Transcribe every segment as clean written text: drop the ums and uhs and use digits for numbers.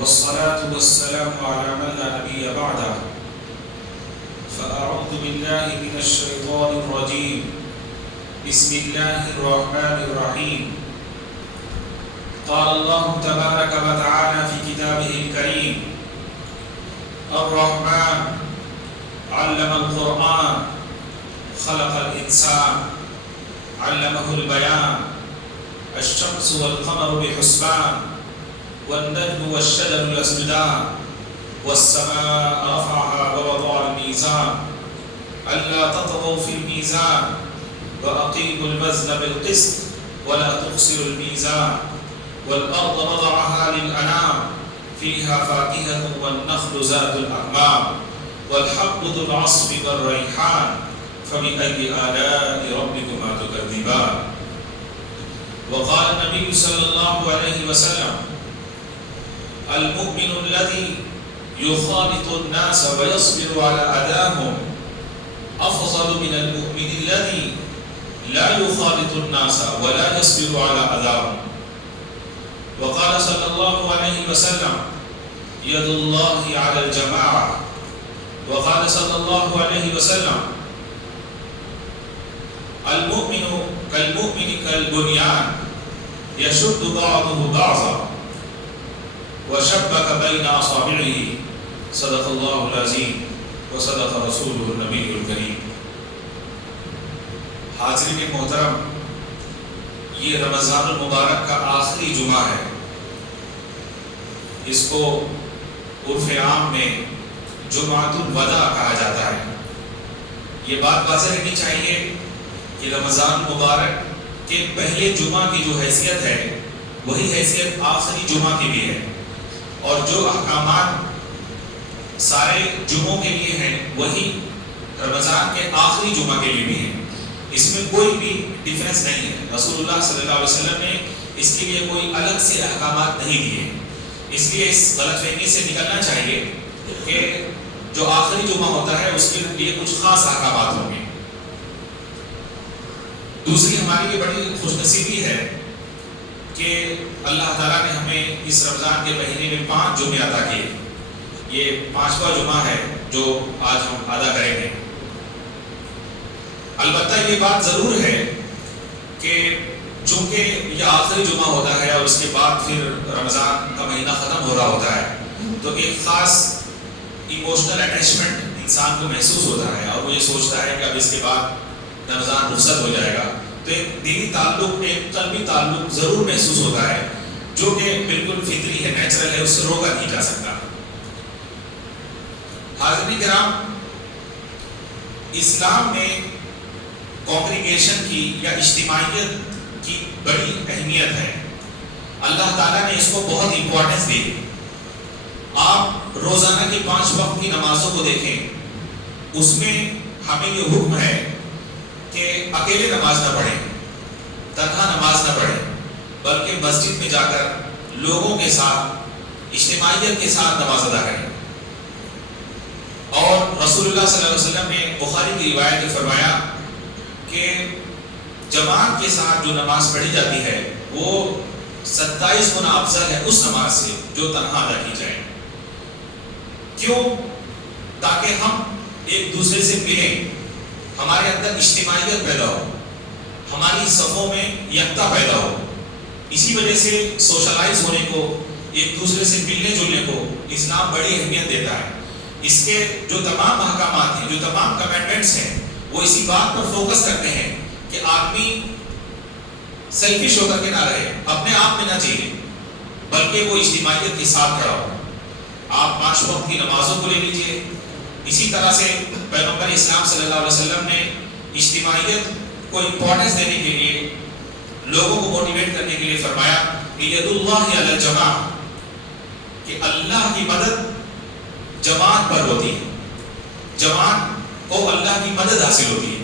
والصلاة والسلام على من لا نبي بعده فأعوذ بالله من الشيطان الرجيم بسم الله الرحمن الرحيم قال الله تبارك وتعالى في كتابه الكريم الرحمن علم القرآن خلق الإنسان علمه البيان الشمس والقمر بحسبان والنجم والشجر يسجدان والسماء رفعها ووضع الميزان ألا تطغوا في الميزان وأقيموا الوزن بالقسط ولا تخسروا الميزان والأرض وضعها للأنام فيها فاكهة والنخل ذات الأكمام والحب ذو العصف والريحان فبأي آلاء ربكما تكذبان. وقال النبي صلى الله عليه وسلم المؤمن الذي يخالط الناس ويصبر على أذاهم أفضل من المؤمن الذي لا يخالط الناس ولا يصبر على أذاهم. وقال صلى الله عليه وسلم يد الله على الجماعة. وقال صلى الله عليه وسلم المؤمن كالمؤمن كالبنيان يشد بعضه بعضا وشبك بين أصابعه صدق الله العظيم وصدق رسوله النبي الكريم. حاضرین محترم، یہ رمضان المبارک کا آخری جمعہ ہے. اس کو عرف عام میں جمعۃ الوداع کہا جاتا ہے. یہ بات واضح رہنی چاہیے کہ رمضان مبارک کے پہلے جمعہ کی جو حیثیت ہے وہی حیثیت آخری جمعہ کی بھی ہے، اور جو احکامات سارے جمعوں کے لیے ہیں وہی رمضان کے آخری جمعہ کے لیے بھی ہیں. اس میں کوئی بھی ڈیفرنس نہیں ہے. رسول اللہ صلی اللہ علیہ وسلم نے اس کے لیے کوئی الگ سے احکامات نہیں دیے. اس لیے اس غلط فہمی سے نکلنا چاہیے کہ جو آخری جمعہ ہوتا ہے اس کے لیے کچھ خاص احکامات ہوں گے. دوسری ہماری یہ بڑی خوش نصیبی ہے کہ اللہ تعالیٰ نے ہمیں اس رمضان کے مہینے میں 5 جمعے عطا کیے. یہ 5واں جمعہ ہے جو آج ہم ادا کریں گے. البتہ یہ بات ضرور ہے کہ چونکہ یہ آخری جمعہ ہوتا ہے اور اس کے بعد پھر رمضان کا مہینہ ختم ہو رہا ہوتا ہے تو ایک خاص ایموشنل اٹیچمنٹ انسان کو محسوس ہوتا ہے اور وہ یہ سوچتا ہے کہ اب اس کے بعد رمضان رخصت ہو جائے گا. تو ایک دینی تعلق، ایک قلبی تعلق ضرور محسوس ہوتا ہے جو کہ بالکل فطری ہے، نیچرل ہے، اس سے روکا نہیں جا سکتا. حاضرین کرام، اسلام میں کانگریگیشن کی یا اجتماعیت کی بڑی اہمیت ہے. اللہ تعالیٰ نے اس کو بہت امپورٹنس دی. آپ روزانہ کی 5 وقت کی نمازوں کو دیکھیں، اس میں ہمیں یہ حکم ہے کہ اکیلے نماز نہ پڑھیں، تنہا نماز نہ پڑھیں، بلکہ مسجد میں جا کر لوگوں کے ساتھ اجتماعیت کے ساتھ نماز ادا کریں. اور رسول اللہ صلی اللہ علیہ وسلم نے بخاری کی روایت میں فرمایا کہ جماعت کے ساتھ جو نماز پڑھی جاتی ہے وہ 27 گنا افضل ہے اس نماز سے جو تنہا ادا کی جائے. کیوں؟ تاکہ ہم ایک دوسرے سے ملیں، ہمارے اندر اجتماعیت پیدا ہو، ہماری صفوں میں یکتا پیدا ہو. اسی وجہ سے سوشلائز ہونے کو، ایک دوسرے سے ملنے جلنے کو اسلام بڑی اہمیت دیتا ہے. اس کے جو تمام احکامات ہیں، جو تمام کمانڈمنٹس ہیں، وہ اسی بات پر فوکس کرتے ہیں کہ آدمی سیلفش ہو کر کے نہ رہے، اپنے آپ میں نہ جیے، بلکہ وہ اجتماعیت کے ساتھ کھڑا ہو. آپ 5 وقت کی نمازوں کو لے لیجئے. اسی طرح سے پیغمبر اسلام صلی اللہ علیہ وسلم نے اجتماعیت کو امپورٹنس دینے کے لیے، لوگوں کو موٹیویٹ کرنے کے لیے فرمایا کہ ید اللہ علی الجماعہ، کہ اللہ کی مدد جماعت پر ہوتی ہے، جماعت کو اللہ کی مدد حاصل ہوتی ہے.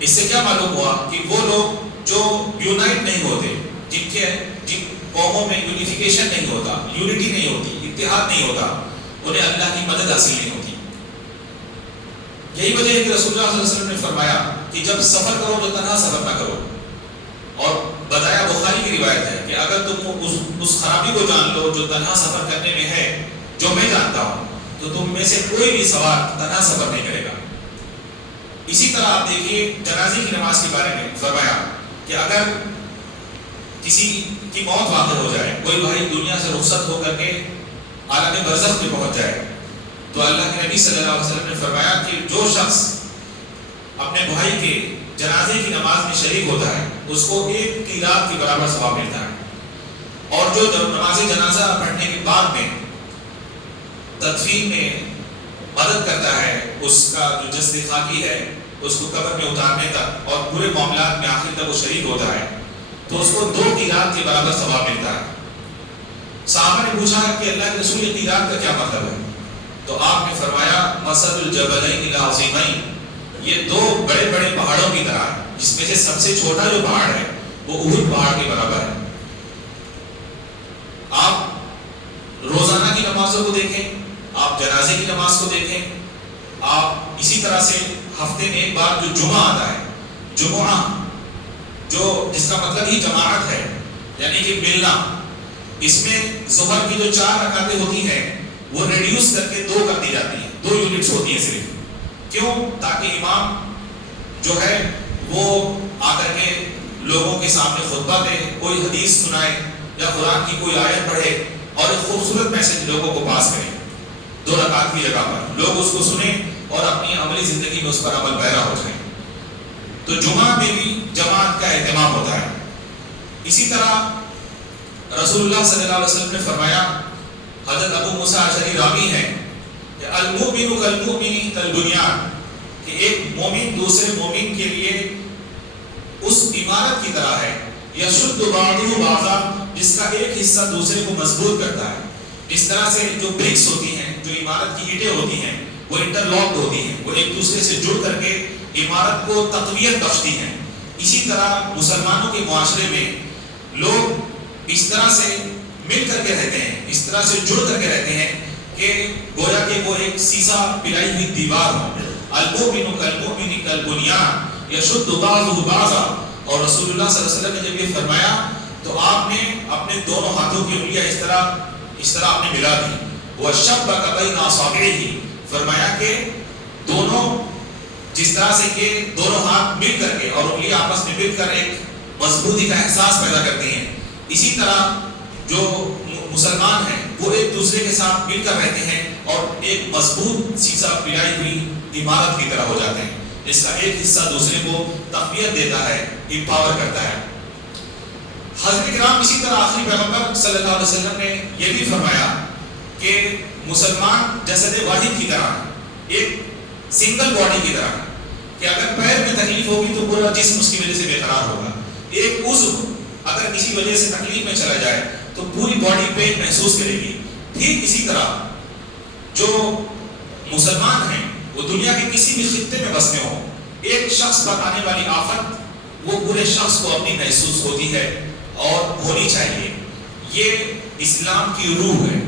اس سے کیا معلوم ہوا کہ وہ لوگ جو یونائٹ نہیں ہوتے، جن قوموں میں یونیفیکیشن نہیں ہوتا، یونٹی نہیں ہوتی، اتحاد نہیں ہوتا، انہیں اللہ کی مدد حاصل نہیں ہوتی. یہی وجہ ہے کہ رسول اللہ صلی اللہ علیہ وسلم نے فرمایا کہ جب سفر کرو تو تنہا سفر نہ کرو، اور بتایا، بخاری کی روایت ہے کہ اگر تم اس خرابی کو جان لو جو تنہا سفر کرنے میں ہے، جو میں جانتا ہوں، تو تم میں سے کوئی بھی سوار تنہا سفر نہیں کرے گا۔ اسی طرح آپ دیکھیے جنازے کی نماز کے بارے میں فرمایا کہ اگر کسی کی موت واقع ہو جائے، کوئی بھائی دنیا سے رخصت ہو کر کے عالم برزخ میں پہنچ جائے، تو اللہ کے نبی صلی اللہ علیہ وسلم نے فرمایا کہ جو شخص اپنے بھائی کے جنازے کی نماز میں شریک ہوتا ہے اس کو 1 قیراط کے برابر ثواب ملتا ہے، اور جو نماز جنازہ پڑھنے کے بعد میں تدفین میں مدد کرتا ہے، اس کا جو جسد خاکی ہے اس کو قبر میں اتارنے تک اور پورے معاملات میں آخر تک وہ شریک ہوتا ہے، تو اس کو 2 قیراط کے برابر ثواب ملتا ہے۔ صحابہ نے پوچھا کہ اللہ کے رسول یہ قیراط کا کیا مطلب ہے؟ تو آپ نے فرمایا مثل الجبلین العظیمین، یہ 2 بڑے بڑے پہاڑوں کی طرح ہے، جس میں سے سب سے چھوٹا جو پہاڑ ہے وہ احد پہاڑ کے برابر ہے۔ آپ روزانہ کی نمازوں کو دیکھیں، آپ جنازے کی نماز کو دیکھیں، آپ اسی طرح سے ہفتے میں ایک بار جو جمعہ آتا ہے، جمعہ جو جس کا مطلب ہی جماعت ہے، یعنی کہ ملنا، اس میں ظہر کی جو 4 رکعتیں ہوتی ہیں وہ ریڈیوس کر کے 2 کر دی جاتی ہیں، 2 یونٹس ہوتی ہیں صرف۔ کیوں؟ تاکہ امام جو ہے وہ آ کر کے لوگوں کے سامنے خطبہ دے، کوئی حدیث سنائے یا قرآن کی کوئی آیت پڑھے اور ایک خوبصورت میسج لوگوں کو پاس کرے 2 رکعت کی جگہ پر، لوگ اس کو سنیں اور اپنی عملی زندگی میں اس پر عمل پیرا ہو جائیں۔ تو جمعہ میں بھی جماعت کا اہتمام ہوتا ہے۔ اسی طرح رسول اللہ صلی اللہ علیہ وسلم نے فرمایا، حضرت ابو موسیٰ اشعری راوی ہیں کہ المؤمن کالمؤمن کالبنیان، کہ ایک مومن دوسرے مومن کے لیے اس عمارت کی طرح ہے، یشد بعضہ بعضا، جس کا ایک حصہ دوسرے کو مضبوط کرتا ہے۔ جس طرح سے جو برکس ہوتی ہیں، جو عمارت کی اینٹیں ہوتی ہیں، وہ انٹرلاکڈ ہوتی ہیں، وہ ایک دوسرے سے جڑ کر کے عمارت کو تقویت بخشتی ہیں، اسی طرح مسلمانوں کے معاشرے میں لوگ اس طرح سے مل کر کے رہتے ہیں، اس طرح سے جڑ کر کے رہتے ہیں کہ گویا کہ وہ ایک سیسا پلائی ہوئی دیوار ہو۔ المؤمن کالمؤمن کالبنیان یشد بعضہ بعضا، اور رسول اللہ صلی اللہ علیہ وسلم نے جب یہ فرمایا تو آپ نے اپنے دونوں ہاتھوں کی انگلیاں اس طرح آپ نے ملا دی، وَشَبَّكَ بَيْنَ أَصَابِعِهِ، فرمایا کہ دونوں جس طرح سے کہ دونوں ہاتھ مل کر کے اور انگلیاں آپس میں مل کر ایک مضبوطی کا احساس پیدا کرتی ہیں، اسی طرح جو مسلمان ہیں وہ ایک دوسرے کے ساتھ مل کر رہتے ہیں اور ایک مضبوط سیسا پلائی ہوئی عمارت کی طرح ہو جاتے ہیں، جس کا ایک حصہ دوسرے کو تقویت دیتا ہے، امپاور کرتا ہے۔ حضرت کرام اسی طرح آخری پیغمبر صلی اللہ علیہ وسلم نے یہ بھی فرمایا کہ مسلمان جسد واحد کی طرح، ایک سنگل باڈی کی طرح، کہ اگر پیر میں تکلیف ہوگی تو پورا جسم اس کی وجہ سے بے قرار ہوگا، ایک عضو اگر کسی وجہ سے تکلیف میں چلا جائے تو پوری باڈی پین محسوس کرے گی۔ ٹھیک اسی طرح جو مسلمان ہیں وہ دنیا کے کسی بھی خطے میں بستے ہوں، ایک شخص پر آنے والی آفت وہ پورے شخص کو اپنی محسوس ہوتی ہے اور ہونی چاہیے۔ یہ اسلام کی روح ہے،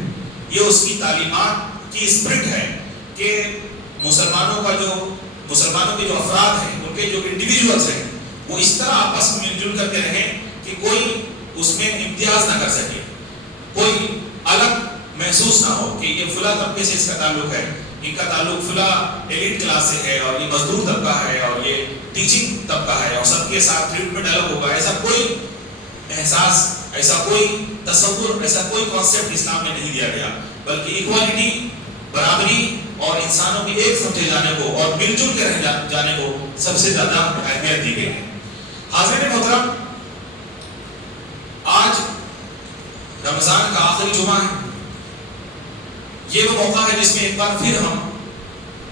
یہ اس کی تعلیمات کی اسپرٹ ہے کہ مسلمانوں کے جو افراد ہیں، ان کے جو انڈیویجولز ہیں، وہ اس طرح آپس میں مل جل کر کے رہیں کہ کوئی اس میں امتیاز نہ کر سکے، کوئی الگ محسوس نہ ہو کہ یہ فلاں طبقے سے اس کا تعلق ہے، ان کا تعلق فلاں ایلیٹ کلاس سے ہے، اور یہ مزدور طبقہ ہے، اور یہ ٹیچنگ طبقہ ہے، اور سب کے ساتھ ٹریٹمنٹ الگ ہوگا۔ ایسا کوئی احساس، ایسا کوئی تصور، ایسا کوئی کانسیپٹ اسلام میں نہیں دیا گیا، بلکہ ایکوالٹی، برابری اور انسانوں کی ایک سمجھے جانے کو اور مل جل کے رہ جانے کو سب سے زیادہ اہمیت دی گئی ہے۔ حاضرین محترم، آج رمضان کا آخری جمعہ ہے، یہ وہ موقع ہے جس میں ایک بار پھر ہم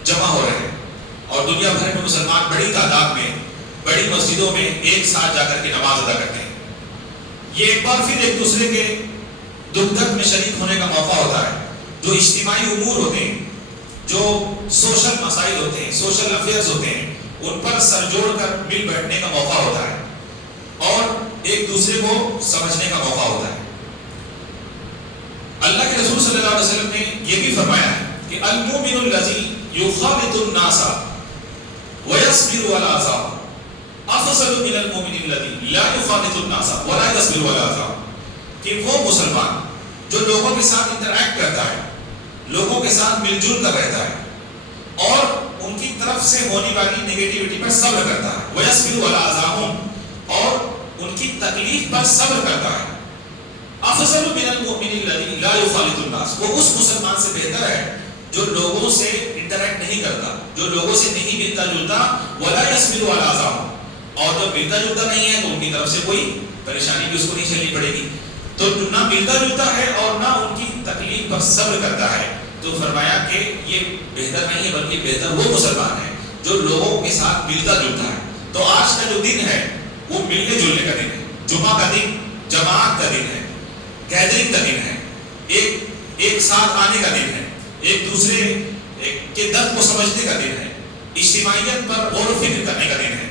جمع ہو رہے ہیں اور دنیا بھر میں مسلمان بڑی تعداد میں بڑی مسجدوں میں ایک ساتھ جا کر کے نماز ادا کرتے ہیں۔ یہ ایک بار پھر ایک دوسرے کے دکھ درد میں شریک ہونے کا موقع ہوتا ہے۔ جو اجتماعی امور ہوتے ہیں، جو سوشل مسائل ہوتے ہیں، سوشل افیئرز ہوتے ہیں، ان پر سر جوڑ کر مل بیٹھنے کا موقع ہوتا ہے اور ایک دوسرے کو سمجھنے کا موقع ہوتا ہے۔ اللہ کے رسول صلی اللہ علیہ وسلم نے یہ بھی فرمایا ہے کہ المؤمن الذی یخالط الناس ویصبر علی اذاهم، افضل من المؤمن الذي لا يخالط الناس ولا يصبر ولا يعصى، کہ وہ مسلمان جو لوگوں کے ساتھ انٹریکٹ کرتا ہے، لوگوں کے ساتھ مل جل کر رہتا ہے اور ان کی طرف سے ہونے والی نیگیٹیوٹی پر صبر کرتا ہے، وَيَصْبِرُ عَلَىٰ أَذَاهُمْ، اور ان کی تکلیف پر صبر کرتا ہے، افضل من المؤمن الذي لا يخالط الناس، وہ اس مسلمان سے بہتر ہے جو لوگوں سے انٹریکٹ نہیں کرتا، جو لوگوں سے نہیں ملتا جلتا، وَلَا يَصْبِرُ عَلَىٰ أَذَاهُمْ، اور جب ملتا جلتا نہیں ہے تو ان کی طرف سے کوئی پریشانی بھی اس کو نہیں جھیلنی پڑے گی، تو نہ ملتا جلتا ہے اور نہ ان کی تکلیف پر صبر کرتا ہے، تو فرمایا کہ یہ بہتر نہیں ہے بلکہ بہتر وہ مسلمان ہے جو لوگوں کے ساتھ ملتا جلتا ہے۔ تو آج کا جو دن ہے وہ ملنے جلنے کا دن ہے، جمعہ کا دن جماعت کا دن ہے، گیدرنگ کا دن ہے، ایک ساتھ آنے کا دن ہے، ایک دوسرے کے درد کو سمجھنے کا دن ہے، اجتماعیت پر غور و فکر کرنے کا دن ہے۔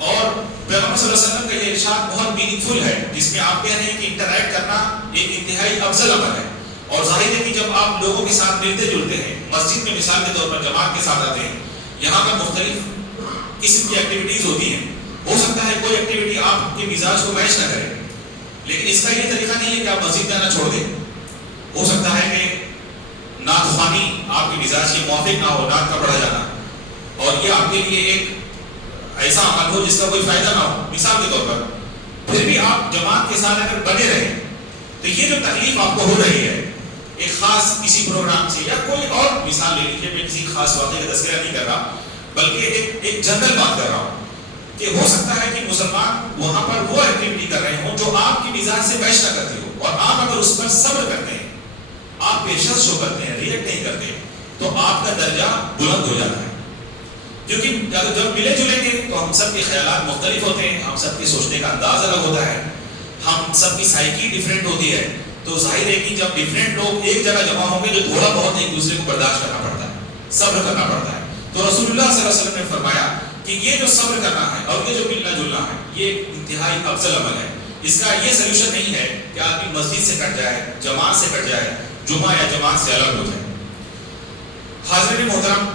اور پیغمبر صلی اللہ علیہ وسلم کا یہ ارشاد بہت میننگ فل ہے، جس میں آپ کہہ رہے ہیں کہ انٹریکٹ کرنا ایک انتہائی افضل عمل ہے، اور ظاہر ہے کہ جب آپ لوگوں کے ساتھ ملتے جلتے ہیں، مسجد میں مثال کے طور پر جماعت کے ساتھ آتے ہیں، یہاں پر مختلف قسم کی ایکٹیویٹیز ہوتی ہیں، ہو سکتا ہے کوئی ایکٹیویٹی آپ کے مزاج کو میچ نہ کرے، لیکن اس کا یہ طریقہ نہیں ہے کہ آپ مسجد میں آنا چھوڑ دیں۔ ہو سکتا ہے کہ نعت خوانی آپ کے مزاج کے موافق نہ ہو، نعت کا پڑھا جانا، اور یہ آپ کے لیے ایک ایسا عمل ہو جس کا کوئی فائدہ نہ ہو، مثال کے طور پر، پھر بھی آپ جماعت کے ساتھ اگر بنے رہیں تو یہ جو تکلیف آپ کو ہو رہی ہے ایک خاص کسی پروگرام سے یا کوئی اور مثال لے لیجیے، میں کسی خاص واقعے کا تذکرہ نہیں کر رہا بلکہ ایک جنرل بات کر رہا ہوں کہ ہو سکتا ہے کہ مسلمان وہاں پر وہ ایکٹیویٹی کر رہے ہوں جو آپ کی مزاج سے میچ نہ کرتی ہو، اور آپ اگر اس پر صبر کرتے ہیں، آپ پیشنس شو کرتے ہیں، ریئیکٹ نہیں کرتے، تو آپ کا درجہ بلند ہو جاتا ہے، کیونکہ جب ملے جلیں گے تو ہم سب کے خیالات مختلف ہوتے ہیں، ہم سب کے سوچنے کا انداز الگ ہوتا ہے، ہم سب کی سائیکی ڈیفرنٹ ہوتی ہے، تو ظاہر ہے کہ جب ڈیفرنٹ لوگ ایک جگہ جمع ہوں گے تو تھوڑا بہت ایک دوسرے کو برداشت کرنا پڑتا ہے، صبر کرنا پڑتا ہے۔ تو رسول اللہ صلی اللہ علیہ وسلم نے فرمایا کہ یہ جو صبر کرنا ہے اور یہ جو ملنا جلنا ہے یہ انتہائی افضل عمل ہے، اس کا یہ سلوشن نہیں ہے کہ آدمی مسجد سے کٹ جائے، جماعت سے کٹ جائے، جمعہ یا جماعت سے الگ ہو جائے۔ حاضرین محترم،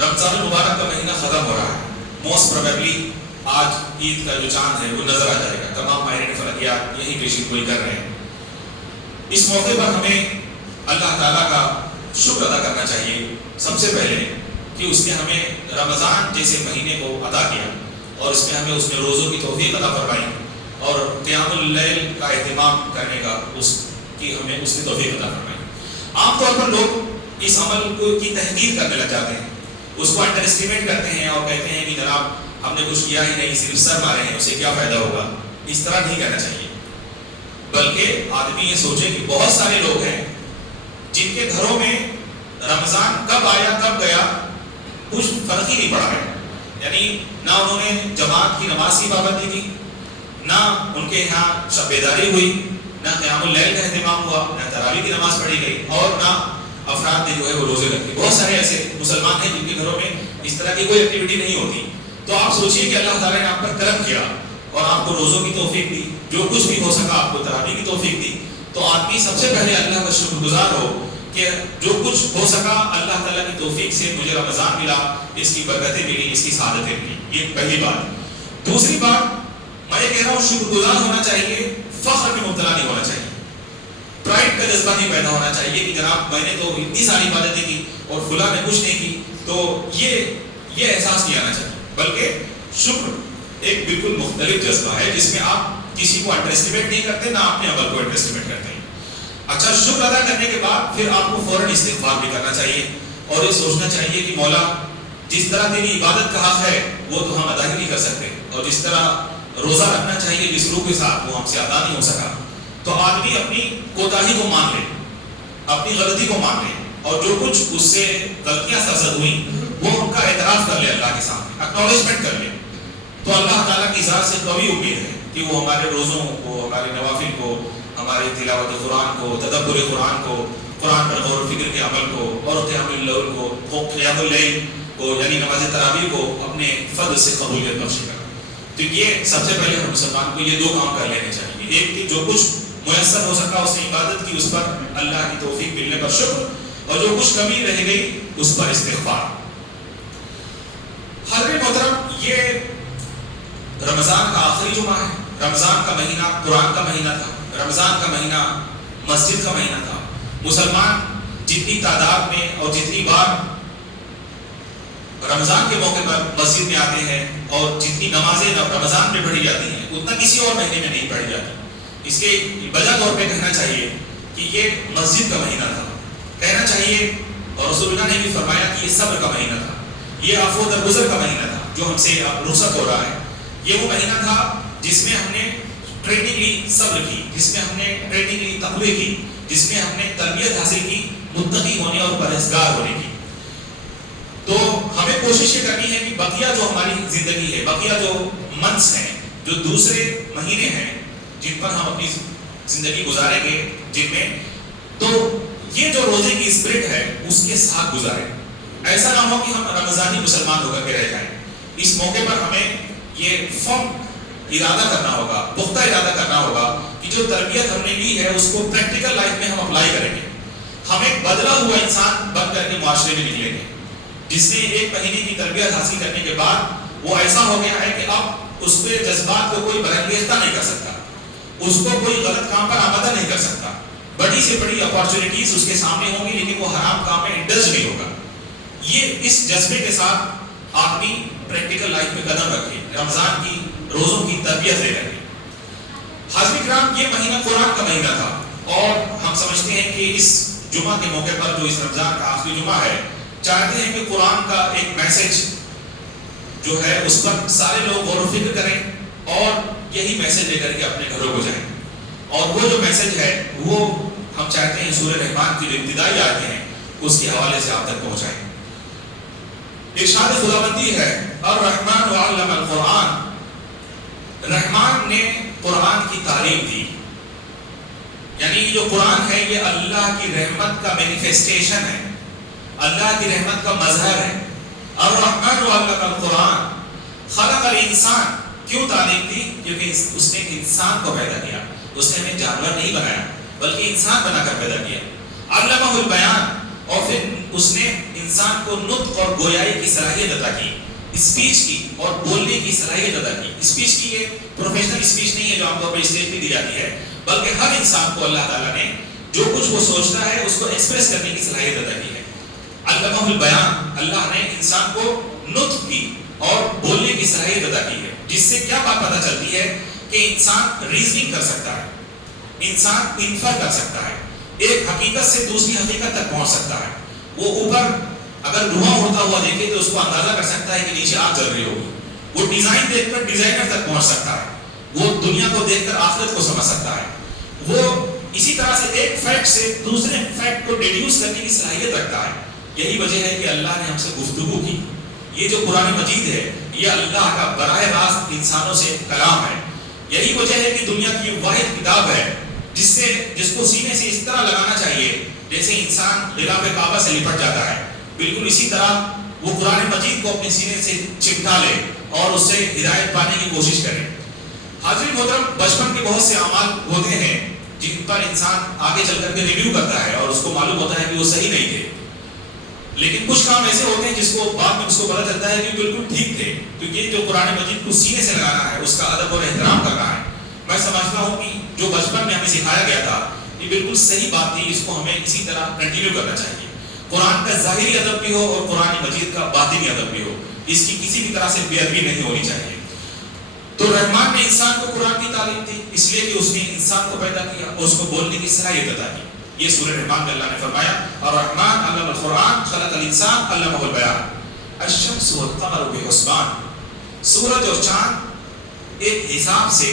رمضان المبارک کا مہینہ ختم ہو رہا ہے، موسٹ پروبیبلی آج عید کا جو چاند ہے وہ نظر آ جائے گا، تمام ماہرین فلکیات یہی پیشین گوئی کر رہے ہیں۔ اس موقع پر ہمیں اللہ تعالیٰ کا شکر ادا کرنا چاہیے سب سے پہلے کہ اس نے ہمیں رمضان جیسے مہینے کو عطا کیا اور اس میں ہمیں اس نے روزوں کی توفیق عطا فرمائی اور قیام اللیل کا اہتمام کرنے کا اس کی ہمیں اس نے توفیق عطا فرمائی۔ عام طور پر لوگ اس عمل کو کی تحقیر کرنے لگ جاتے ہیں، اس کو انڈر اسٹیمیٹ کرتے ہیں اور کہتے ہیں کہ جناب ہم نے کچھ کیا ہی نہیں، صرف سر مارے ہیں، اسے کیا فائدہ ہوگا۔ اس طرح نہیں کرنا چاہیے، بلکہ آدمی یہ سوچے کہ بہت سارے لوگ ہیں جن کے گھروں میں رمضان کب آیا کب گیا کچھ فرق ہی نہیں پڑا ہے، یعنی نہ انہوں نے جماعت کی نماز کی پابندی کی، نہ ان کے یہاں شب بیداری ہوئی، نہ قیام اللیل کا اہتمام ہوا، نہ تراویح کی نماز پڑھی گئی، اور نہ افراد نے جو ہے وہ روزے رکھے۔ بہت سارے ایسے مسلمان ہیں جن کے گھروں میں اس طرح کی کوئی ایکٹیویٹی نہیں ہوتی۔ تو آپ سوچئے کہ اللہ تعالیٰ نے آپ پر کرم کیا اور آپ کو روزوں کی توفیق دی، جو کچھ بھی ہو سکا آپ کو تراویح کی توفیق دی، تو آدمی سب سے پہلے اللہ کا شکر گزار ہو کہ جو کچھ ہو سکا اللہ تعالیٰ کی توفیق سے مجھے رمضان ملا، اس کی برکتیں ملی، اس کی سعادتیں ملی۔ یہ پہلی بات۔ دوسری بات، میں یہ کہہ رہا ہوں شکر گزار ہونا چاہیے، فخر میں مبتلا نہیں ہونا چاہیے، پرائڈ کا جذبہ نہیں پیدا ہونا چاہیے کہ جناب میں نے تو اتنی ساری عبادتیں کی اور فلاں نے کچھ نہیں کی، تو یہ احساس نہیں آنا چاہیے، بلکہ شکر ایک بالکل مختلف جذبہ ہے جس میں آپ کسی کو انڈر اسٹیمیٹ نہیں کرتے، نہ اپنے عمل کو انڈر اسٹیمیٹ کرتے ہیں۔ اچھا، شکر ادا کرنے کے بعد پھر آپ کو فوراً استغفار بھی کرنا چاہیے اور یہ سوچنا چاہیے کہ مولا جس طرح تیری عبادت کا حق ہے وہ تو ہم ادا ہی نہیں کر سکتے، اور جس طرح روزہ رکھنا چاہیے جس روح کے ساتھ وہ ہم سے ادا نہیں ہو سکا، تو آدمی اپنی کوتاہی کو مان لے، اپنی غلطی کو مان لے، اور جو کچھ اس سے غلطیاں سرزد ہوئیں وہ ان کا اعتراف کر لے، اللہ کے سامنے اکنالجمنٹ کر لے، تو اللہ تعالیٰ کی ذات سے قوی امید ہے کہ وہ ہمارے روزوں کو، ہمارے نوافل کو، ہماری تلاوت قرآن کو، تدبر قرآن کو، قرآن پر غور و فکر کے عمل کو، اور قیام اللیل کو یعنی نماز تراویح کو اپنے فضل سے قبولیت بخشے گا۔ تو یہ سب سے پہلے ہم مسلمان کو یہ دو کام کر لینے چاہیے، ایک کہ جو کچھ میسر ہو سکا اس نے عبادت کی، اس پر اللہ کی توفیق ملنے پر شکر، اور جو کچھ کمی رہ گئی اس پر استغفار۔ حضرت محترم، یہ رمضان کا آخری جمعہ ہے. رمضان کا مہینہ قرآن کا مہینہ تھا. رمضان کا مہینہ مسجد کا مہینہ تھا. مسلمان جتنی تعداد میں اور جتنی بار رمضان کے موقع پر مسجد میں آتے ہیں اور جتنی نمازیں رمضان میں پڑھی جاتی ہیں اتنا کسی اور مہینے میں نہیں پڑھی جاتی. اس کے وجہ طور پہ کہنا چاہیے کہ یہ مسجد کا مہینہ تھا. کہنا چاہیے اور رسول اللہ نے بھی فرمایا کہ یہ صبر کا مہینہ تھا, یہ عفو درگزر کا مہینہ تھا جو ہم سے رخصت ہو رہا ہے. یہ وہ مہینہ تھا جس میں ہم نے ٹریننگ لی صبر کی, جس میں ہم نے ٹریننگ لی تقوی کی, جس میں ہم نے تربیت حاصل کی متقی ہونے اور پرہیزگار ہونے کی. تو ہمیں کوشش یہ کرنی ہے کہ بقیہ جو ہماری زندگی ہے, بقیہ جو منتھس ہیں, جو دوسرے مہینے ہیں جن پر ہم اپنی زندگی گزاریں گے, جن میں تو یہ جو روزے کی اسپرٹ ہے اس کے ساتھ گزاریں. ایسا نہ ہو کہ ہم رمضانی مسلمان ہو کر کے رہ جائیں. اس موقع پر ہمیں یہ فرم ارادہ کرنا ہوگا, پختہ ارادہ کرنا ہوگا کہ جو تربیت ہم نے لی ہے اس کو پریکٹیکل لائف میں ہم اپلائی کریں گے. ہم ایک بدلا ہوا انسان بن کر کے معاشرے میں نکلیں گے, جس نے ایک مہینے کی تربیت حاصل کرنے کے بعد وہ ایسا ہو گیا ہے کہ اب اس پہ جذبات کو کوئی برانگیختہ نہیں کر سکتا, اس کو کوئی غلط کام پر آمادہ نہیں کر سکتا. بڑی سے بڑی اپارچونیٹیز اس کے سامنے ہوں گی لیکن وہ حرام کام میں انڈلج نہیں ہوگا. یہ اس جذبے کے ساتھ آدمی پریکٹیکل لائف میں قدم رکھے, رمضان کی روزوں کی تربیت لے رہے. حاضرین کرام, یہ مہینہ قرآن کا مہینہ تھا اور ہم سمجھتے ہیں کہ اس جمعہ کے موقع پر جو اس رمضان کا آخری جمعہ ہے, چاہتے ہیں کہ قرآن کا ایک میسج جو ہے اس پر سارے لوگ غور و فکر کریں اور یہی میسج لے کر کے اپنے گھروں کو جائیں. اور وہ جو میسج ہے وہ ہم چاہتے ہیں سورہ رحمان کی جو ابتدائی آیتیں ہیں اس کے حوالے سے آپ تک پہنچائیں. ارشاد خداوندی ہے الرحمن علم القرآن, رحمان نے قرآن کی تعلیم دی. یعنی جو قرآن ہے یہ اللہ کی رحمت کا مینیفیسٹیشن ہے, اللہ کی رحمت کا مظہر ہے. الرحمن علم القرآن خلق الانسان, کیوں تعلیم دی؟ کیونکہ اس نے انسان کو پیدا کیا, اس نے ہمیں جانور نہیں بنایا بلکہ انسان بنا کر پیدا کیا. علمہ البیان, اور پھر اس نے انسان کو نطق اور گویائی کی صلاحیت عطا کی, اسپیچ کی اور بولنے کی صلاحیت عطا کی. اسپیچ کی یہ پروفیشنل اسپیچ نہیں ہے جو عام طور پر اسٹیج پہ دی جاتی ہے, بلکہ ہر انسان کو اللہ تعالیٰ نے جو کچھ وہ سوچتا ہے اس کو ایکسپریس کرنے کی صلاحیت عطا کی ہے. علمہ البیان, اللہ نے انسان کو نطق کی اور بولنے کی صلاحیت عطا کی ہے, جس سے کیا بات پتہ چلتی ہے کہ انسان ریزننگ کر سکتا ہے, انسان انفر کر سکتا ہے, ایک حقیقت سے دوسری حقیقت تک پہنچ سکتا ہے. وہ اوپر اگر دھواں اڑتا ہوا دیکھے تو اس کو اندازہ کر سکتا ہے کہ نیچے آگ جل رہی ہوگی. وہ ڈیزائن دیکھ کر ڈیزائنر تک پہنچ سکتا ہے, وہ دنیا کو دیکھ کر آخرت کو سمجھ سکتا ہے. وہ اسی طرح سے ایک فیکٹ سے دوسرے فیکٹ کو ڈیڈیوس کرنے کی صلاحیت رکھتا ہے. یہی وجہ ہے کہ اللہ نے ہم سے گفتگو کی. یہ جو قرآن مجید ہے یہ اللہ کا براہ راست انسانوں سے کلام ہے. یہی وجہ ہے کہ دنیا کی واحد کتاب ہے جس کو سینے سے اس طرح لگانا چاہیے جیسے انسان غلاف کعبہ سے لپٹ جاتا ہے, بالکل اسی طرح وہ قرآن مجید کو اپنے سینے سے چپٹا لے اور اس سے ہدایت پانے کی کوشش کرے. حاضرین محترم, بچپن کے بہت سے اعمال ہوتے ہیں جن پر انسان آگے چل کر کے ریویو کرتا ہے اور اس کو معلوم ہوتا ہے کہ وہ صحیح نہیں تھے, لیکن کچھ کام ایسے ہوتے ہیں جس کو بعد میں اس کو پتہ چلتا ہے کہ بالکل ٹھیک تھے. تو یہ جو قرآن مجید کو سینے سے لگانا ہے, اس کا ادب اور احترام کرنا ہے, میں سمجھتا ہوں کہ جو بچپن میں ہمیں سکھایا گیا تھا یہ بالکل صحیح بات تھی. اس کو ہمیں اسی طرح کنٹینیو کرنا چاہیے. قرآن کا ظاہری ادب بھی ہو اور قرآن مجید کا باطنی ادب بھی ہو, اس کی کسی بھی طرح سے بے ادبی نہیں ہونی چاہیے. تو رحمان نے انسان کو قرآن کی تعلیم دی اس لیے کہ اس نے انسان کو پیدا کیا اور اس کو بولنے کی صلاحیت عطا کی. یہ سورہ رحمان میں اللہ نے فرمایا الرحمن علم القرآن خلق الانسان علمہ البیان. الشمس والقمر بحسبان, سورج اور چاند ایک حساب سے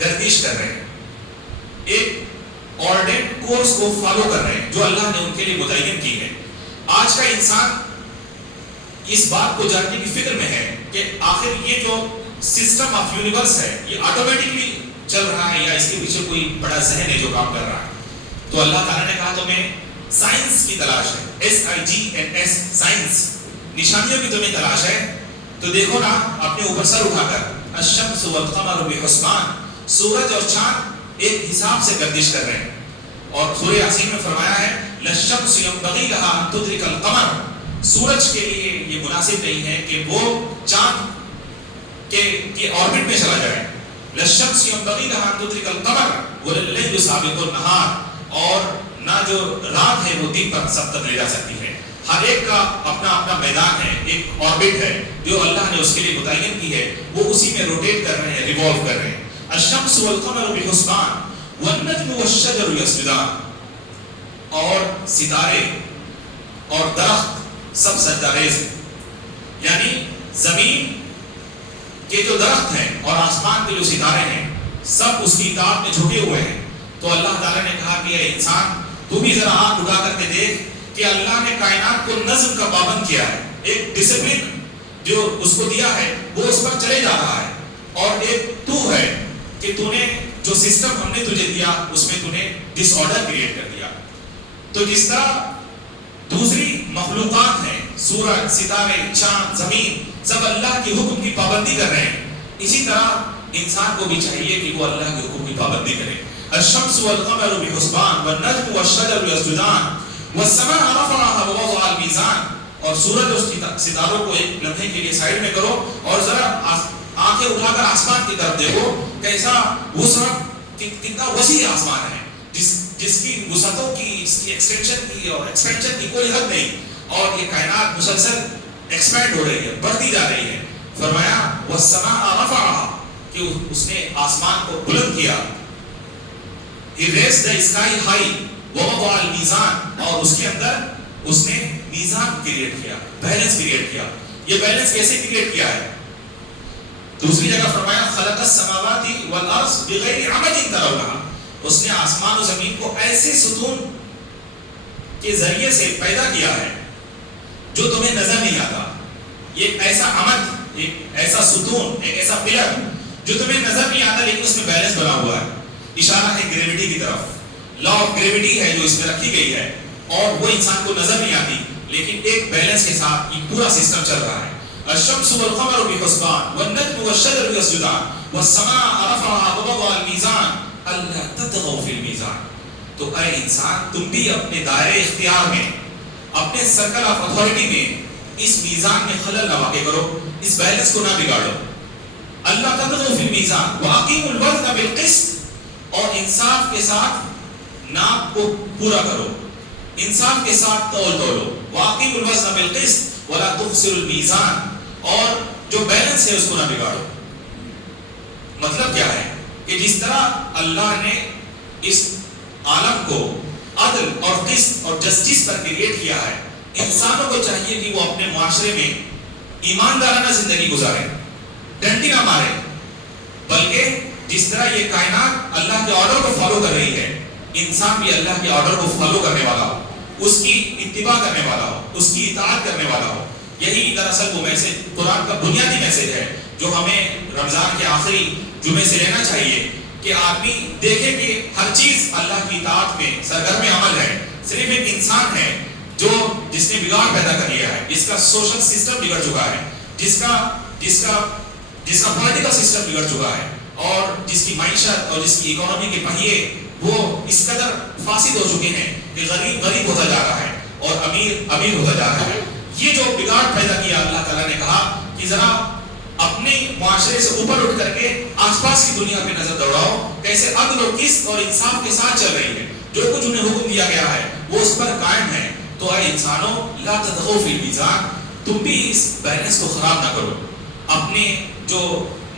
گردش کر رہے ہیں, ایک آرڈینٹ کورس کو فالو کر رہے ہیں جو اللہ نے ان کے لیے متعین کی ہے. آج کا انسان اس بات کو جاننے کی فکر میں ہے کہ آخر یہ جو سسٹم آف یونیورس ہے یہ آٹومیٹکلی چل رہا ہے یا اس کے پیچھے کوئی بڑا ذہن ہے جو کام کر رہا ہے. تو اللہ تعالیٰ نے کہا تمہیں سائنس کی تلاش ہے, SIGNS, سائنس, نشانیوں کی تمہیں تلاش ہے. تو دیکھو نا اپنے اوپر سر اٹھا کر الشمس والقمر بحسبان, سورج اور چاند ایک حساب سے گردش کر رہے ہیں. اور سورہ یاسین میں فرمایا ہے للشمس ينبغي لها ان تدرك القمر, سورج کے لیے یہ مناسب نہیں ہے کہ وہ چاند کہ آربٹ میں چلا جائے. للشمس ينبغي لها ان تدرك القمر وللليل سابق النهار. اور نہ جو رات ہے وہ دن پر سبقت لے جا سکتی ہے. ہر ایک کا اپنا اپنا میدان ہے, ایک آربٹ ہے جو اللہ نے اس کے لیے متعین کی ہے, وہ اسی میں روٹیٹ کر رہے ہیں, ریوالو کر رہے ہیں. الشمس والقمر بحسبان والنجم والشجر يسجدان. اور ستارے اور درخت سب سجدہ ریز ہیں. یعنی زمین کے جو درخت ہیں اور آسمان کے جو ستارے ہیں سب اس کی اطاعت میں جھکے ہوئے ہیں. تو اللہ تعالیٰ نے کہا کہ اے انسان تو بھی ذرا آنکھ اٹھا کر کے دیکھ کہ اللہ نے کائنات کو نظم کا پابند کیا ہے. ایک ڈسپلن جو اس کو دیا ہے وہ اس پر چلے جا رہا ہے. اور ایک تو ہے کہ تو نے جو سسٹم ہم نے تجھے دیا اس میں تو نے ڈس آرڈر کریٹ کر دیا. تو جس طرح دوسری مخلوقات ہیں, سورج, ستارے, چاند, زمین, سب اللہ کی حکم کی پابندی کر رہے ہیں, اسی طرح انسان کو بھی چاہیے کہ وہ اللہ کے حکم کی پابندی کرے. الشمس والقمر بحسبان والنجم والشجر يسجدان والسماء رفعها ووضع الميزان. اور سورج اور ستاروں کو ایک لمحے کے لیے سائڈ میں کرو اور ذرا آنکھیں اٹھا کر آسمان کی طرف دیکھو, کیسا وسعت, کتنا وسیع آسمان ہے, جس کی وسعتوں کی, اس کی ایکسٹینشن کی اور ایکسپینشن کی کوئی حد نہیں. اور یہ کائنات مسلسل ایکسپینڈ ہو رہی ہے, بڑھتی جا رہی ہے. فرمایا والسماء رفعها کہ اس نے آسمان کو بلند کیا. He raised the sky high ووضع الميزان. اور اس کے اندر اس نے میزان کریٹ کیا, بیلنس کریٹ کیا. یہ بیلنس کیسے کریٹ کیا ہے؟ دوسری جگہ فرمایا خلق السماوات والارض بغیر عمد ترونها. اس نے آسمان و زمین کو ایسے ستون کے ذریعے سے پیدا کیا ہے جو تمہیں نظر نہیں آتا. یہ ایک ایسا عمد, ایک ایسا ستون, ایک ایسا پلر جو تمہیں نظر نہیں آتا لیکن اس میں بیلنس بنا ہوا ہے. اشارہ ہے گریویٹی کی طرف. لا آف گریویٹی ہے جو اس میں رکھی گئی ہے اور وہ انسان کو نظر نہیں آتی لیکن ایک بیلنس کے ساتھ یہ پورا سسٹم چل رہا ہے. الشمس والقمر بحسبان والنجم والشجر يسجدان والسماء رفعها ووضع الميزان الا تطغوا في الميزان. تو اے انسان تم بھی اپنے دائرے اختیار میں, اپنے سرکل آف اتھارٹی میں اس میزان میں خلل نہ واقع کرو, اس بیلنس کو نہ بگاڑو. اللہ تطغوا فی المیزان واقیموا الوزن بالقسط. اور انصاف کے ساتھ ناپ کو پورا کرو, انصاف کے ساتھ تول تولو. واقیموا الوزن بالقسط ولا تخسروا المیزان. اور جو بیلنس ہے اس کو نہ بگاڑو. مطلب کیا ہے کہ جس طرح اللہ نے اس عالم کو عدل اور قسط اور جسٹس پر کریٹ کیا ہے, انسانوں کو چاہیے کہ وہ اپنے معاشرے میں ایماندارانہ زندگی گزارے, ڈنڈی نہ مارے, بلکہ جس طرح یہ کائنات اللہ کے آرڈر کو فالو کر رہی ہے, انسان بھی اللہ کے آرڈر کو فالو کرنے والا ہو, اس کی اتباع کرنے والا ہو, اس کی اطاعت کرنے والا ہو. یہی دراصل وہ میسج, قرآن کا بنیادی میسج ہے جو ہمیں رمضان کے آخری جمعے سے لینا چاہیے کہ آدمی دیکھے کہ ہر چیز اللہ کی اطاعت میں سرگرم عمل ہے. صرف ایک انسان ہے جس نے بگاڑ پیدا کر لیا ہے, جس کا سوشل سسٹم بگڑ چکا ہے, جس کا پولیٹیکل سسٹم بگڑ چکا ہے, اور جس کی معیشت اور جس کی اکانومی کے پہیے وہ اس قدر فاسد ہو چکے ہیں کہ غریب غریب ہوتا جا رہا ہے اور امیر امیر ہوتا جا رہا ہے. یہ جو بگاڑ پیدا کیا اللہ تعالیٰ نے کہا کہ ذرا اپنے معاشرے سے اوپر اٹھ کر کے آس پاس کی دنیا پہ نظر دوڑاؤ, کیسے عدل و قسط اور انصاف کے ساتھ چل رہی ہے. جو کچھ انہیں حکم دیا گیا ہے وہ اس پر قائم ہے. تو اے انسانوں لا تطغوا فی المیزان, تم بھی اس بیلنس کو خراب نہ کرو. اپنے جو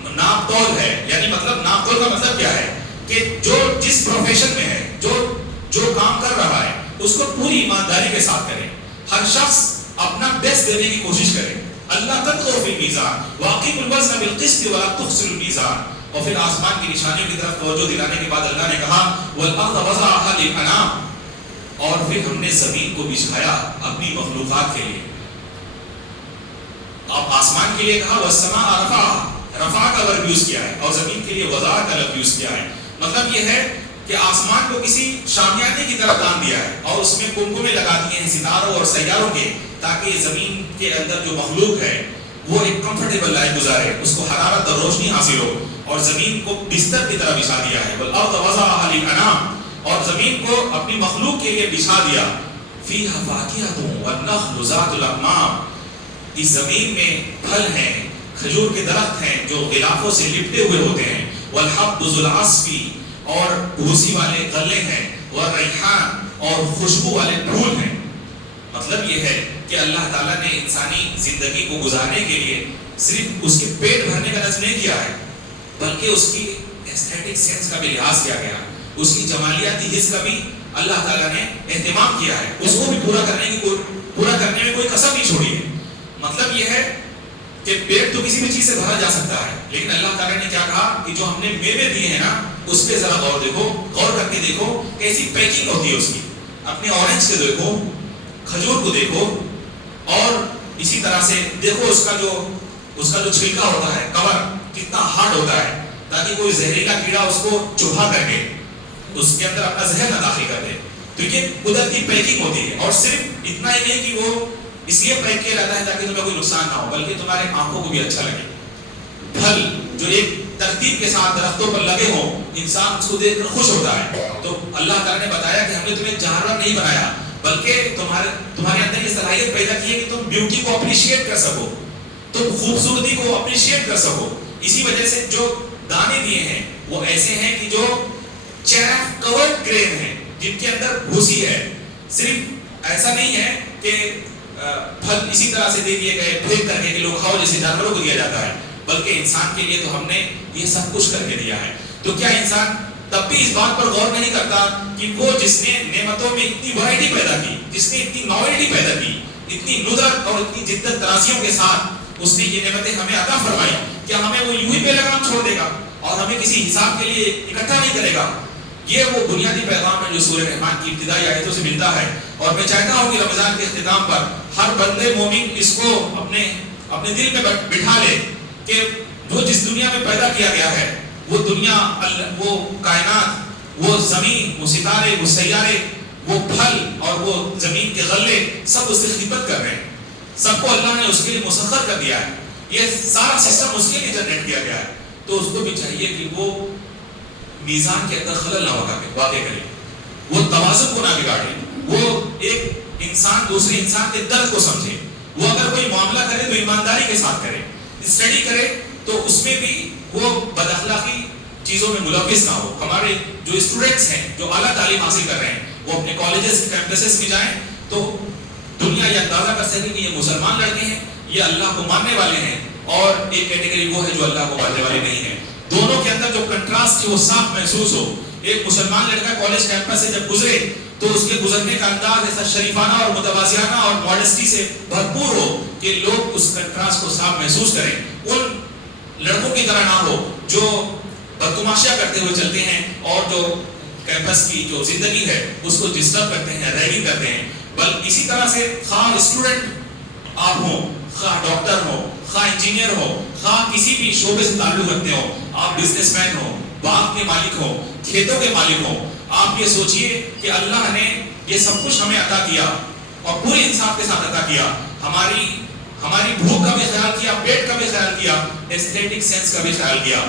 ناپ تول ہے, یعنی مطلب ناپ تول کا مطلب کیا ہے کہ جو جس پروفیشن میں ہے, جو کام کر رہا ہے اس کو پوری ایمانداری کے ساتھ کرے. ہر شخص اپنا بیسٹ دینے کی کوشش کرے. اللہ تطغوا فی المیزان واقیموا الوزن بالقسط ولا تخسروا الميزان. اور پھر آسمان کی نشانیوں کی طرف توجہ دلانے کے بعد اللہ نے کہا والارض وضعها للانام. اور پھر ہم نے زمین کو بچھایا اپنی مخلوقات کے لیے. اب آسمان کے لیے کہا والسماء رفعها, رفع کا ورب یوز کیا ہے, اور زمین کے لیے وضع کا لفظ یوز کیا ہے. مطلب یہ ہے کہ آسمان کو کسی شامیانے کی طرف دان دیا ہے اور اس میں کمکمے لگا دیے ہیں ستاروں اور سیاروں کے, تاکہ زمین کے اندر جو مخلوق ہے وہ ایک کمفرٹیبل لائف گزارے, اس کو حرارت اور روشنی حاصل ہو. اور زمین کو بستر کی طرح بچھا دیا ہے. والارض وضعها للانام, اور زمین کو اپنی مخلوق کے لیے بچھا دیا. فیہا فاکہۃ والنخل ذات الاکمام, اس زمین میں پھل ہیں, کھجور کے درخت ہیں جو غلافوں سے لپٹے ہوئے ہوتے ہیں، والحب ذو العصف اور بھوسی والے غلے ہیں، والریحان اور خوشبو والے پھول ہیں۔ مطلب یہ ہے کہ اللہ تعالیٰ نے انسانی زندگی کو گزارنے کے لیے صرف اس کے پیٹ بھرنے کا نظم نہیں کیا ہے، بلکہ اس کی ایستھیٹک سینس کا بھی لحاظ کیا گیا، اس کی جمالیاتی حص کا بھی اللہ تعالیٰ نے اہتمام کیا ہے، اس کو بھی پورا کرنے میں کوئی کسر نہیں چھوڑی ہے۔ مطلب یہ ہے کہ پیٹ تو کسی بھی چیز سے بھرا جا سکتا ہے، لیکن اللہ تعالیٰ نے کیا کہا کہ جو ہم نے میوے دیے ہیں نا، اس پہ ذرا غور کر کے دیکھو کیسی پیکنگ ہوتی ہے اس کی۔ اپنے اورنج کو دیکھو، کھجور کو دیکھو، اور اسی طرح سے دیکھو اس کا جو چھلکا ہوتا ہے، کور کتنا ہارڈ ہوتا ہے، تاکہ کوئی زہریلا کیڑا اس کو چبھا کر کے اس کے اندر اپنا زہر نہ داخل کر دے۔ تو یہ قدرتی پیکنگ ہوتی ہے، اور صرف اتنا ہی نہیں کہ وہ اس لیے پیک کیا جاتا ہے تاکہ تمہیں کوئی نقصان نہ ہو، بلکہ تمہارے آنکھوں کو بھی اچھا لگے۔ پھل جو ایک ترتیب کے ساتھ درختوں پر لگے ہوں، انسان اس کو دیکھ کر خوش ہوتا ہے۔ تو اللہ تعالیٰ نے بتایا کہ ہم نے تمہیں جانور نہیں بنایا، بلکہ تمہارے اندر یہ صلاحیت پیدا کی ہے کہ تم بیوٹی کو اپریشیٹ کر سکو، تم خوبصورتی کو اپریشیٹ کر سکو۔ اسی وجہ سے جو دانے دیے ہیں وہ ایسے ہیں کہ جو چیف کورڈ گرین ہیں، جن کے اندر بھوسی ہے۔ صرف ایسا نہیں ہے کہ پھل اسی طرح سے دے دیے گئے پھینک کر کے کہ لوگ کھاؤ جیسے جانوروں کو دیا جاتا ہے، بلکہ انسان کے لیے تو ہم نے یہ سب کچھ کر کے دیا ہے۔ تو کیا انسان تب بھی اس بات پر غور نہیں کرتا کہ وہ جس نے نعمتوں میں اتنی ورائٹی پیدا کی، جس نے اتنی نویلٹی پیدا کی، اتنی ندرت اور اتنی جدت ترازیوں کے ساتھ اس نے یہ نعمتیں ہمیں عطا فرمائی، کیا ہمیں وہ یوں ہی بے لگام چھوڑ دے گا اور ہمیں کسی حساب کے لیے اکٹھا نہیں کرے گا؟ یہ وہ بنیادی پیغام ہے جو سورہ رحمان کی ابتدائی آیتوں سے ملتا ہے، اور میں چاہتا ہوں کہ رمضان کے اختتام پر ہر بندے مومن اس کو اپنے دل میں بٹھا لے کہ وہ جس دنیا میں پیدا کیا گیا ہے، وہ دنیا، وہ کائنات، وہ زمین، وہ ستارے، وہ سیارے، وہ پھل اور وہ زمین کے غلے سب اس سے خدمت کر رہے ہیں، سب کو اللہ نے اس کے لیے مسخر کر دیا ہے، یہ سارا سسٹم اس کے لیے جنریٹ کیا گیا ہے۔ تو اس کو بھی چاہیے کہ وہ میزان کے اندر خلل نہ واقع کرے، وہ توازن کو نہ بگاڑے، وہ ایک انسان دوسرے انسان کے درد کو سمجھے، وہ اگر کوئی معاملہ کرے تو ایمانداری کے ساتھ کرے، اسٹڈی کرے تو اس میں بھی وہ بد اخلاقی چیزوں میں ملوث نہ ہو۔ ہمارے جو اسٹوڈنٹس ہیں جو اعلیٰ تعلیم حاصل کر رہے ہیں، وہ اپنے کالجز کیمپسز میں جائیں تو دنیا یہ اندازہ کر سکے کہ یہ مسلمان لڑکے ہیں، یہ اللہ کو ماننے والے ہیں، اور ایک کیٹیگری وہ ہے جو اللہ کو ماننے والے نہیں ہیں۔ دونوں کے اندر جو کنٹراسٹ وہ صاف محسوس ہو۔ ایک مسلمان لڑکا کالج کیمپس سے جب گزرے تو اس کے گزرنے کا انداز ایسا شریفانہ اور متوازیانہ اور ماڈسٹی سے بھرپور ہو کہ لوگ اس کنٹراسٹ کو صاف محسوس کریں، ان لڑکوں کی طرح نہ ہو جو بدتماشیاں کرتے ہوئے چلتے ہیں اور جو کیمپس کی جو زندگی ہے اس کو ڈسٹرب کرتے ہیں، ریگنگ کرتے ہیں۔ بلکہ اسی طرح سے خواہ اسٹوڈنٹ آپ ہوں، خواہ ڈاکٹر ہو، خواہ انجینئر ہو، خواہ کسی بھی شعبے سے تعلق رکھتے ہو، آپ بزنس مین ہو، باغ کے مالک ہو، کھیتوں کے مالک ہو، آپ یہ سوچئے کہ اللہ نے یہ سب کچھ ہمیں عطا کیا اور پورے انصاف کے ساتھ عطا کیا، ہماری بھوک کا بھی خیال کیا، پیٹ کا بھی خیال کیا، ایستھیٹک سینس کا بھی خیال کیا۔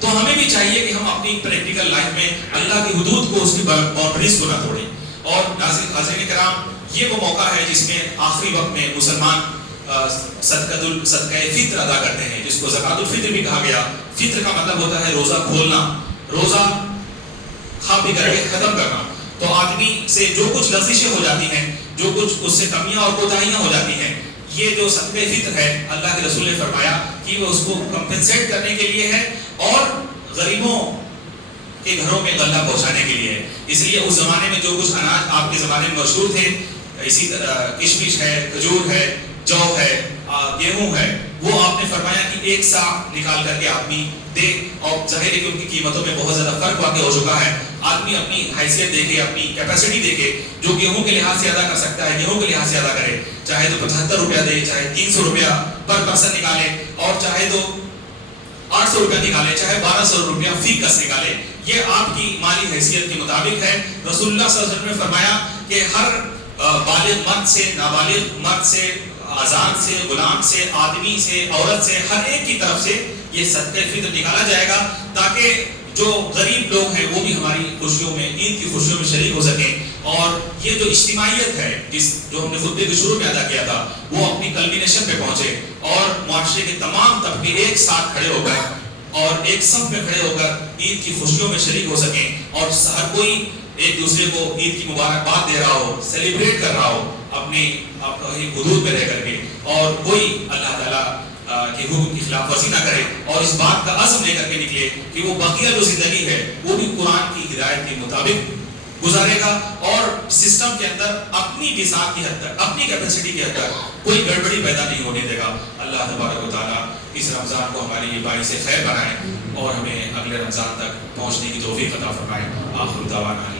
تو ہمیں بھی چاہیے کہ ہم اپنی پریکٹیکل لائف میں اللہ کی حدود کو، اس کی باؤنڈریز کو نہ توڑیں۔ اور ناظرین کرام، یہ وہ موقع ہے جس میں آخری وقت میں مسلمان صدقہ فطر ادا کرتے ہیں، جس کو زکوٰۃ الفطر بھی کہا گیا۔ فطر کا مطلب ہوتا ہے روزہ کھولنا، روزہ کھا پی کر کے ختم کرنا۔ تو آدمی سے جو کچھ لغزشیں ہو جاتی ہیں، جو کچھ اس سے کمیاں اور کوتاہیاں ہو جاتی ہیں، یہ جو صدقہ فطر ہے، اللہ کے رسول نے فرمایا کہ وہ اس کو کمپنسیٹ کرنے کے لیے ہے اور غریبوں کے گھروں میں غلہ پہنچانے کے لیے ہے۔ اس لیے اس زمانے میں جو کچھ اناج آپ کے زمانے میں مشہور تھے، اسی طرح کشمش ہے، کھجور ہے، جو ہے، گیہوں ہے، وہ آپ نے فرمایا کہ ایک سا نکال کر کے آدمی دے۔ اور ظاہر ہے کہ ان کی قیمتوں میں بہت زیادہ فرق واقع ہو چکا ہے۔ آدمی اپنی حیثیت دیکھے، اپنی کیپیسٹی دیکھے، جو گیہوں کے لحاظ سے ادا کر سکتا ہے گیہوں کے لحاظ سے ادا کرے، چاہے تو 75 روپیہ دے، چاہے 300 روپیہ پر پرسن نکالے، اور چاہے تو 800 روپیہ نکالے، چاہے 1200 روپیہ فی کس نکالے۔ یہ آپ کی مالی حیثیت کے مطابق ہے۔ رسول اللہ صلی اللہ علیہ وسلم نے فرمایا کہ ہر بالغ مرد سے، نابالغ مرد سے، آزاد سے، غلام سے، آدمی سے، عورت سے، ہر ایک کی طرف سے یہ صدقہ فطر نکالا جائے گا، تاکہ جو غریب لوگ ہیں وہ بھی ہماری خوشیوں میں، عید کی خوشیوں میں شریک ہو سکیں، اور اور یہ جو اجتماعیت ہے جو ہم نے خطبے کے شروع میں ادا کیا تھا وہ اپنی کلمینیشن پہ پہنچے اور معاشرے کے تمام طبقے ایک ساتھ کھڑے ہو کر اور ایک صف میں کھڑے ہو کر عید کی خوشیوں میں شریک ہو سکیں اور ہر کوئی ایک دوسرے کو عید کی مبارکباد دے رہا ہو، سیلیبریٹ کر رہا ہو اپنی حدود میں رہ کر کے، اور کوئی اللہ تعالیٰ کے حکم کی خلاف ورزی نہ کرے اور اس بات کا عزم لے کر کے نکلے کہ وہ بقیہ جو زندگی ہے وہ بھی قرآن کی ہدایت کے مطابق گزارے گا اور سسٹم کے اندر اپنی بساط کی حد تک، اپنی کیپیسٹی کی حد تک کوئی گڑبڑی پیدا نہیں ہونے دے گا۔ اللہ تبارک و تعالیٰ اس رمضان کو ہمارے لیے باعث خیر بنائے اور ہمیں اگلے رمضان تک پہنچنے کی توفیق عطا فرمائے۔ آخر دعوانا